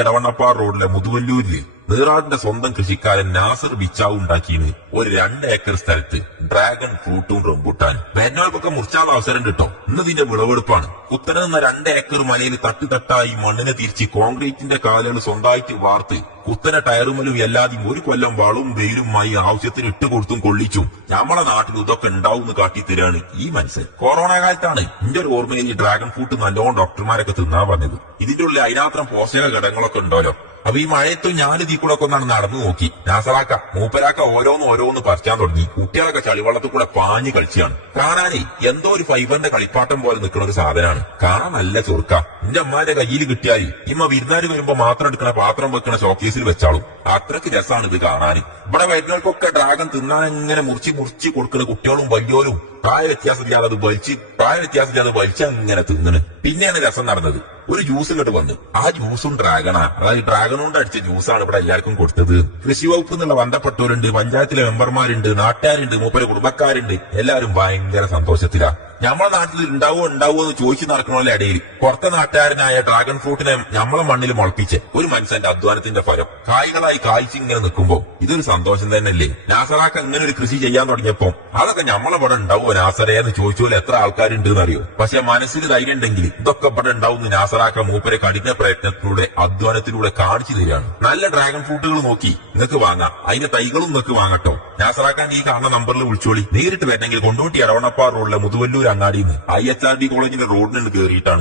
എടവണ്ണപ്പാറ റോഡിലെ മുതുവല്ലൂരിൽ. നീറാടിന്റെ സ്വന്തം കൃഷിക്കാരൻ നാസർ ബിച്ചാവ് ഉണ്ടാക്കിയത് ഒരു രണ്ട് ഏക്കർ സ്ഥലത്ത് ഡ്രാഗൺ ഫ്രൂട്ടും റംബൂട്ടാൻ വേനൽക്കൊക്കെ മുറിച്ചാൽ അവസരം കിട്ടും. ഇന്ന് ഇതിന്റെ വിളവെടുപ്പാണ്. കുത്തനെ നിന്ന രണ്ട് ഏക്കർ മലയിൽ തട്ടുതട്ടായി മണ്ണിനെ തിരിച്ച് കോൺക്രീറ്റിന്റെ കാലുകൾ സ്വന്തമായിട്ട് വാർത്ത് കുത്തനെ ടയറുമലും എല്ലാതെയും ഒരു കൊല്ലം വളവും വെയിലുമായി ആവശ്യത്തിന് ഇട്ട് കൊടുത്തും കൊള്ളിച്ചും നമ്മളെ നാട്ടിൽ ഇതൊക്കെ ഉണ്ടാവും എന്ന് കാട്ടിത്തരാണ് ഈ മനുഷ്യൻ. കൊറോണ കാലത്താണ് എന്റെ ഒരു ഓർമ്മയിൽ ഡ്രാഗൺ ഫ്രൂട്ട് നല്ലോണം ഡോക്ടർമാരൊക്കെ തിന്നാൻ പറഞ്ഞത് ഇതിന്റെ ഉള്ളിൽ അതിനാത്രം പോഷക ഘടകങ്ങളൊക്കെ ഉണ്ടല്ലോ. അപ്പൊ ഈ മഴയത്തും ഇതിൽ കൂടെ ഒക്കെ ഒന്നാണ് നടന്നു നോക്കി. നാസറാക്ക മൂപ്പരാക്ക ഓരോന്ന് ഓരോന്ന് പറിച്ചാൻ തുടങ്ങി. കുട്ടികളൊക്കെ ചളിവള്ളത്തിൽ കൂടെ പാഞ്ഞു കളിച്ചാണ് കാണാനേ എന്തോ ഒരു ഫൈബറിന്റെ കളിപ്പാട്ടം പോലെ നിൽക്കുന്ന ഒരു സാധനമാണ്. കാണാൻ നല്ല ചൊറുക്ക. എന്റെ അമ്മാന്റെ കയ്യിൽ കിട്ടിയായി ഇമ്മ വിരുന്നാര് വരുമ്പോ മാത്രം എടുക്കണ പാത്രം വെക്കണ ഷോക്കേസിൽ വെച്ചാളും. അത്രയ്ക്ക് രസമാണ് ഇത് കാണാൻ ഇവിടെ വരുന്നവർക്കൊക്കെ ഡ്രാഗൺ തിന്നാൻ എങ്ങനെ മുറിച്ച് മുറിച്ച് കൊടുക്കുന്ന കുട്ടികളും വലിയോരും പ്രായ വ്യത്യാസമില്ലാതെ അത് വലിച്ച് പ്രായ വ്യത്യാസമില്ലാതെ വലിച്ച് അങ്ങനെ തിന്നണ്. പിന്നെയാണ് രസം നടന്നത്. ഒരു ജ്യൂസ് ഇങ്ങോട്ട് വന്നു. ആ ജ്യൂസും ഡ്രാഗണാ അതായത് ഡ്രാഗൺ കൊണ്ട് അടിച്ച ജ്യൂസാണ് ഇവിടെ എല്ലാവർക്കും കൊടുത്തത്. കൃഷി വകുപ്പ് എന്നുള്ള ബന്ധപ്പെട്ടവരുണ്ട് പഞ്ചായത്തിലെ മെമ്പർമാരുണ്ട് നാട്ടുകാരുണ്ട് മൂപ്പര് കുടുംബക്കാരുണ്ട്. എല്ലാവരും ഭയങ്കര സന്തോഷത്തിലാ. നമ്മളെ നാട്ടിൽ ഉണ്ടാവോ ഉണ്ടാവോ എന്ന് ചോദിച്ചു നടക്കണമല്ലേ ഇടയിൽ പുറത്തെ നാട്ടുകാരനായ ഡ്രാഗൺ ഫ്രൂട്ടിനെ നമ്മളെ മണ്ണിൽ മുളപ്പിച്ച് ഒരു മനുഷ്യന്റെ അധ്വാനത്തിന്റെ ഫലം. കായ്കളായി കായ്ച്ച് ഇങ്ങനെ നിൽക്കുമ്പോ ഇതൊരു സന്തോഷം തന്നെയല്ലേ? നാസറാക്ക് ഇങ്ങനെ ഒരു കൃഷി ചെയ്യാൻ തുടങ്ങിയപ്പോ അതൊക്കെ നമ്മളെ ഇവിടെ ഉണ്ടാവോ നാസറേ എന്ന് ചോദിച്ചോലെ എത്ര ആൾക്കാരുണ്ട് എന്നറിയോ പക്ഷെ മനസ്സിൽ ധൈര്യം ഉണ്ടെങ്കിൽ ഇതൊക്കെ ഇവിടെ ഉണ്ടാവുന്ന നാസറാക്ക മൂപ്പരെ കഠിന പ്രയത്നത്തിലൂടെ അധ്വാനത്തിലൂടെ കാണിച്ചു തരികയാണ്. നല്ല ഡ്രാഗൺ ഫ്രൂട്ടുകൾ നോക്കി നിങ്ങൾക്ക് വാങ്ങാം. അതിന്റെ തൈകളും നിങ്ങൾക്ക് വാങ്ങട്ടോ നാസറാക്കാൻ ഈ കാണുന്ന നമ്പറിൽ വിളിച്ചോളി. നേരിട്ട് വരണമെങ്കിൽ കൊണ്ടോട്ടി എടവണപ്പാറ റോഡിലെ മുതുവല്ലൂർ അങ്ങാടിയിൽ നിന്ന്. ഐ എച്ച് ആർ ഡി കോളേജിന്റെ റോഡിന് കയറിയിട്ടാണ്